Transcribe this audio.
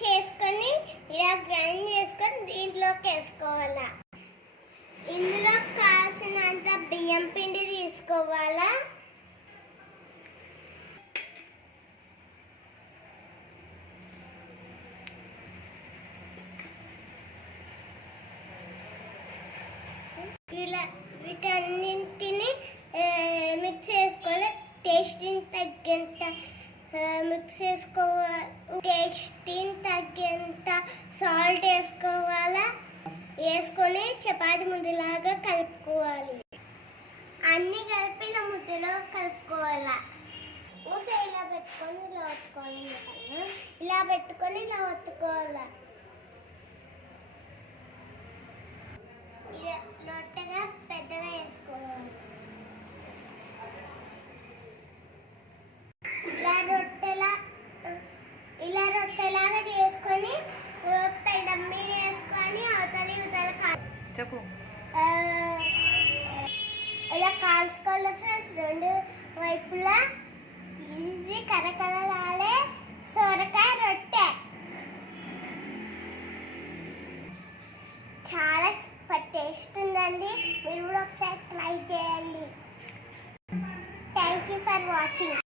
చేసుకొని దీంట్లోకి వేసుకోవాలా. ఇందులో కావాల్సినంత బియ్యం పిండి తీసుకోవాలా. వీటన్నింటిని మిక్స్ చేసుకోవాలి. టేస్ట్ని తగ్గంత మిక్స్ చేసుకోవాలి. టేస్ట్ని తగ్గంత సాల్ట్ వేసుకోవాలా. వేసుకొని చపాతి ముద్దలాగా కలుపుకోవాలి. అన్ని కలిపి ఇలా ముద్దలో కలుపుకోవాలా. ఊస ఇలా పెట్టుకొని ఇలా ఒత్తుకోవాలి. ఇలా పెట్టుకొని ఇలా ఒత్తుకోవాలా. రొట్టెగా పెద్దగా వేసుకోవాలి. ఇలా రొట్టెలాగా చేసుకొని పెండం మీద వేసుకొని అవతలి చెప్పు ఇలా కాల్చుకోవాలి ఫ్రెండ్స్. రెండు వైపులా ఈజీ కరకరలాడే సొరకాయ రొట్టె. చాలా టేస్ట్ ఉందండి. మీరు కూడా ఒకసారి ట్రై చేయండి. Thank you for watching.